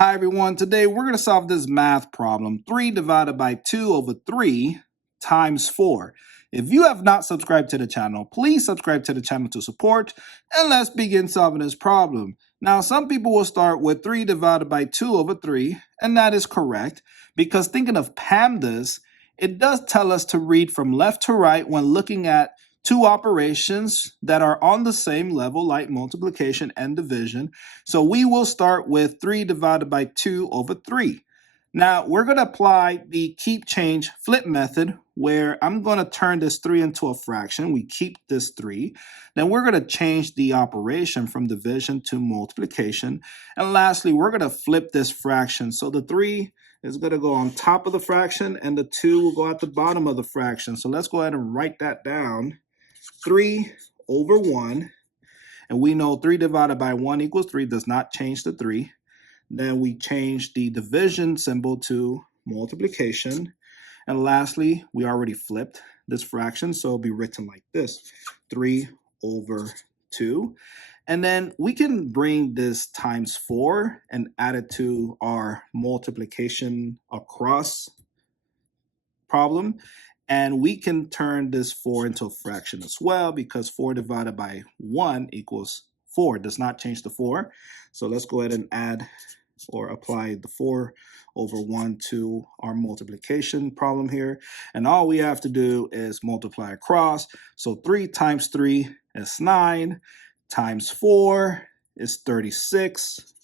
Hi everyone, today we're going to solve this math problem, 3 divided by 2 over 3 times 4. If you have not subscribed to the channel, please subscribe to the channel to support, and let's begin solving this problem. Now, some people will start with 3 divided by 2 over 3, and that is correct, because thinking of PEMDAS, it does tell us to read from left to right when looking at two operations that are on the same level, like multiplication and division. So we will start with 3 divided by 2 over 3. Now we're going to apply the keep change flip method, where I'm going to turn this 3 into a fraction. We keep this 3. Then we're going to change the operation from division to multiplication. And lastly, we're going to flip this fraction. So the 3 is going to go on top of the fraction and the 2 will go at the bottom of the fraction. So let's go ahead and write that down. 3 over 1. And we know 3 divided by 1 equals 3 does not change the 3. Then we change the division symbol to multiplication. And lastly, we already flipped this fraction, so it'll be written like this, 3 over 2. And then we can bring this times 4 and add it to our multiplication across problem. And we can turn this 4 into a fraction as well, because 4 divided by 1 equals 4. It does not change the 4. So let's go ahead and add or apply the 4 over 1 to our multiplication problem here. And all we have to do is multiply across. So 3 times 3 is 9, times 4 is 36,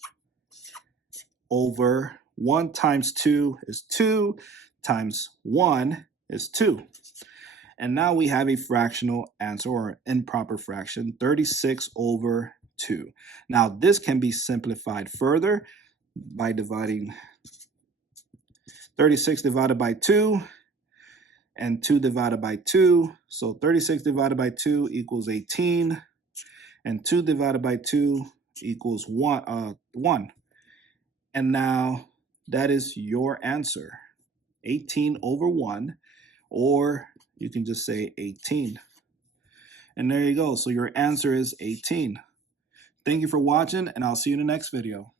over 1 times 2 is 2, times 1 is 2. And now we have a fractional answer, or an improper fraction, 36 over 2. Now this can be simplified further by dividing 36 divided by 2 and 2 divided by 2. So 36 divided by 2 equals 18, and 2 divided by 2 equals 1. And now that is your answer, 18 over 1. Or you can just say 18. And there you go. So your answer is 18. Thank you for watching, and I'll see you in the next video.